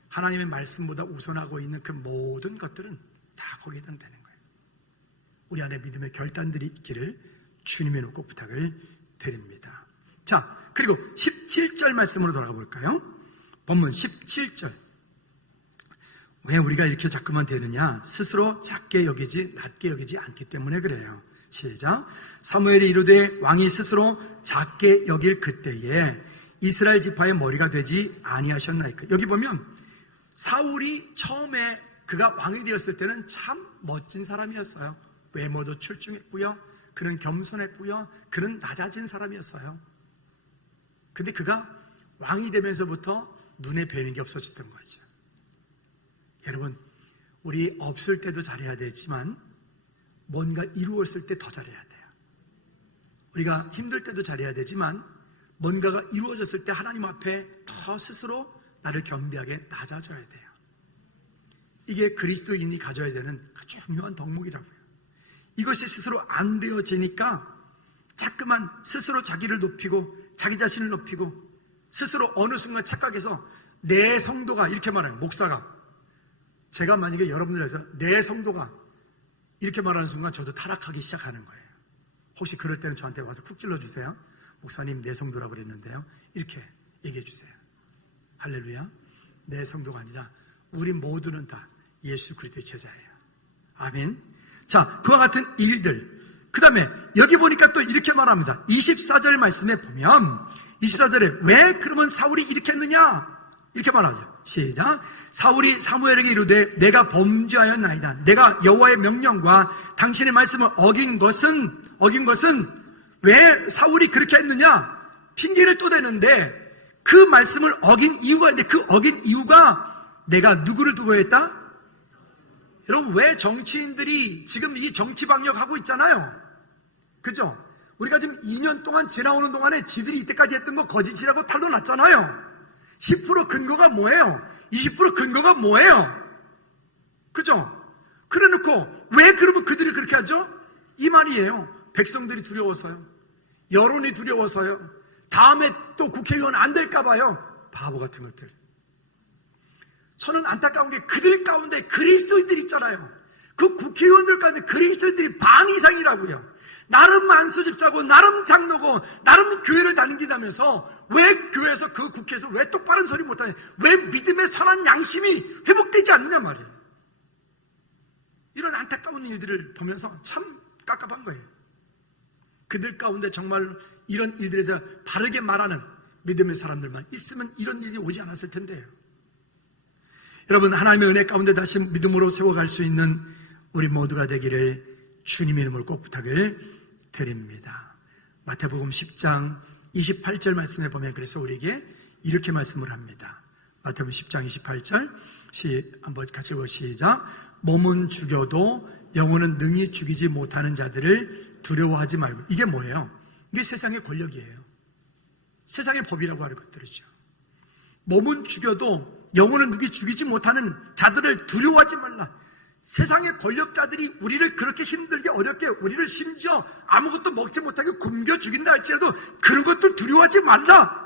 하나님의 말씀보다 우선하고 있는 그 모든 것들은 다 거기에 해당되는 거예요. 우리 안에 믿음의 결단들이 있기를 주님의 놓고 부탁을 드립니다. 자, 그리고 17절 말씀으로 돌아가 볼까요? 본문 17절. 왜 우리가 이렇게 자꾸만 되느냐? 스스로 작게 여기지 낮게 여기지 않기 때문에 그래요. 시작. 사무엘이 이르되 왕이 스스로 작게 여길 그때에 이스라엘 지파의 머리가 되지 아니하셨나이까. 여기 보면 사울이 처음에 그가 왕이 되었을 때는 참 멋진 사람이었어요. 외모도 출중했고요, 그는 겸손했고요, 그는 낮아진 사람이었어요. 근데 그가 왕이 되면서부터 눈에 뵈는 게 없어졌던 거죠. 여러분, 우리 없을 때도 잘해야 되지만 뭔가 이루었을 때 더 잘해야 돼요. 우리가 힘들 때도 잘해야 되지만 뭔가가 이루어졌을 때 하나님 앞에 더 스스로 나를 겸비하게 낮아져야 돼요. 이게 그리스도인이 가져야 되는 중요한 덕목이라고요. 이것이 스스로 안 되어지니까 자꾸만 스스로 자기를 높이고 자기 자신을 높이고 스스로 어느 순간 착각해서 내 성도가 이렇게 말해요. 목사가, 제가 만약에 여러분들에서 내 성도가 이렇게 말하는 순간 저도 타락하기 시작하는 거예요. 혹시 그럴 때는 저한테 와서 쿡 찔러주세요. 목사님 내 성도라고 그랬는데요, 이렇게 얘기해 주세요. 할렐루야. 내 성도가 아니라 우리 모두는 다 예수 그리스도의 제자예요. 아멘. 자, 그와 같은 일들, 그 다음에 여기 보니까 또 이렇게 말합니다. 24절 말씀에 보면 24절에 왜 그러면 사울이 이렇게 했느냐? 이렇게 말하죠. 시작. 사울이 사무엘에게 이르되 내가 범죄하였나이다. 내가 여호와의 명령과 당신의 말씀을 어긴 것은 왜 사울이 그렇게 했느냐? 핑계를 또 대는데 그 말씀을 어긴 이유가 있는데 그 어긴 이유가 내가 누구를 두고 했다? 여러분, 왜 정치인들이 지금 이 정치 방역하고 있잖아요. 그죠? 우리가 지금 2년 동안 지나오는 동안에 지들이 이때까지 했던 거 거짓이라고 탄로 났잖아요. 10% 근거가 뭐예요? 20% 근거가 뭐예요? 그죠? 그래 놓고 왜 그러면 그들이 그렇게 하죠? 이 말이에요. 백성들이 두려워서요. 여론이 두려워서요. 다음에 또 국회의원 안 될까봐요. 바보 같은 것들. 저는 안타까운 게 그들 가운데 그리스도인들이 있잖아요. 그 국회의원들 가운데 그리스도인들이 반 이상이라고요. 나름 만수집사고 나름 장로고 나름 교회를 다닌다면서 왜 교회에서 그 국회에서 왜 똑바른 소리 못하냐, 왜 믿음의 선한 양심이 회복되지 않느냐 말이에요. 이런 안타까운 일들을 보면서 참 깝깝한 거예요. 그들 가운데 정말 이런 일들에서 바르게 말하는 믿음의 사람들만 있으면 이런 일이 오지 않았을 텐데요. 여러분, 하나님의 은혜 가운데 다시 믿음으로 세워갈 수 있는 우리 모두가 되기를 주님의 이름으로 꼭 부탁을 드립니다. 마태복음 10장 28절 말씀에 보면 그래서 우리에게 이렇게 말씀을 합니다. 마태복음 10장 28절 한번 같이 읽어 시작. 몸은 죽여도 영혼은 능히 죽이지 못하는 자들을 두려워하지 말고. 이게 뭐예요? 이게 세상의 권력이에요. 세상의 법이라고 하는 것들이죠. 몸은 죽여도 영혼은 능히 죽이지 못하는 자들을 두려워하지 말라. 세상의 권력자들이 우리를 그렇게 힘들게 어렵게 우리를 심지어 아무것도 먹지 못하게 굶겨 죽인다 할지라도 그런 것들 두려워하지 말라.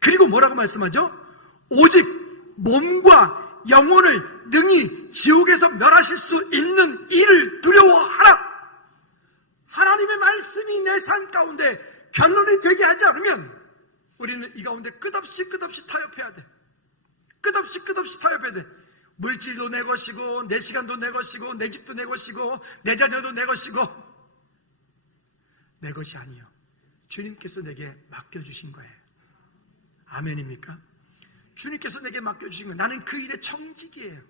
그리고 뭐라고 말씀하죠? 오직 몸과 영혼을 능히 지옥에서 멸하실 수 있는 이를 두려워하라. 하나님의 말씀이 내 삶 가운데 변론이 되게 하지 않으면 우리는 이 가운데 끝없이 타협해야 돼. 끝없이 타협해야 돼. 물질도 내 것이고 내 시간도 내 것이고 내 집도 내 것이고 내 자녀도 내 것이고 내 것이 아니요, 주님께서 내게 맡겨주신 거예요. 아멘입니까? 주님께서 내게 맡겨주신 거예요. 나는 그 일의 청직이에요.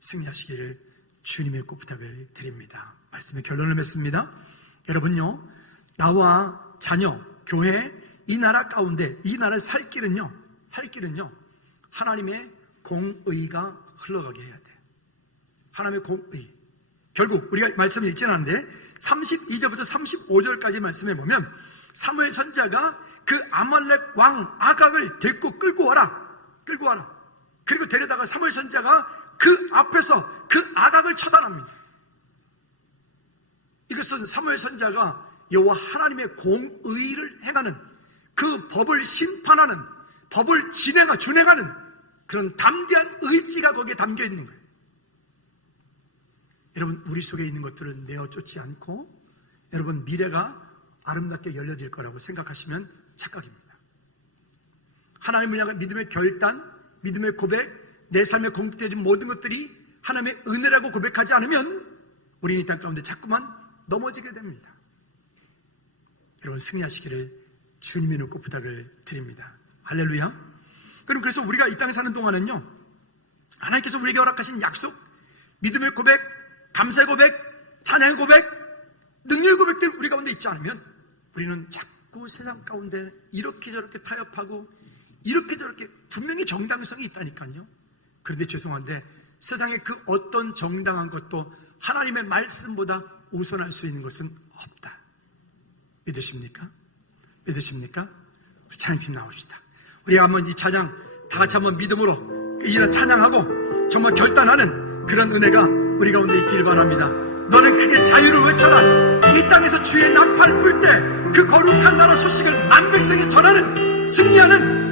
승리하시기를 주님의 꼭 부탁을 드립니다. 말씀의 결론을 맺습니다. 여러분요, 나와 자녀, 교회, 이 나라 가운데 이 나라의 살 길은요 하나님의 공의가 흘러가게 해야 돼요. 하나님의 공의. 결국 우리가 말씀을 읽지는 않는데 32절부터 35절까지 말씀해 보면 사무엘 선지자가 그 아말렉 왕 아각을 데리고 끌고 와라. 그리고 데려다가 사무엘 선지자가 그 앞에서 그 아각을 처단합니다. 이것은 사무엘 선지자가 여호와 하나님의 공의를 행하는, 그 법을 심판하는, 법을 준행하는 그런 담대한 의지가 거기에 담겨 있는 거예요. 여러분, 우리 속에 있는 것들을 내어 쫓지 않고 여러분 미래가 아름답게 열려질 거라고 생각하시면 착각입니다. 하나님을 향한 믿음의 결단, 믿음의 고백, 내 삶에 공급되어진 모든 것들이 하나님의 은혜라고 고백하지 않으면 우리는 이 땅 가운데 자꾸만 넘어지게 됩니다. 여러분, 승리하시기를 주님의 눈 꼭 부탁을 드립니다. 할렐루야. 그래서 우리가 이 땅에 사는 동안은요, 하나님께서 우리에게 허락하신 약속, 믿음의 고백, 감사의 고백, 찬양의 고백, 능력의 고백들 우리 가운데 있지 않으면 우리는 자꾸 세상 가운데 이렇게 저렇게 타협하고 이렇게 저렇게 분명히 정당성이 있다니까요. 그런데 죄송한데 세상에 그 어떤 정당한 것도 하나님의 말씀보다 우선할 수 있는 것은 없다. 믿으십니까? 우리 찬양팀 나옵시다. 우리 한번 이 찬양 다 같이 한번 믿음으로 이런 찬양하고 정말 결단하는 그런 은혜가 우리 가운데 있기를 바랍니다. 너는 크게 자유를 외쳐라. 이 땅에서 주의 나팔 불 때 그 거룩한 나라 소식을 만백성에 전하는 승리하는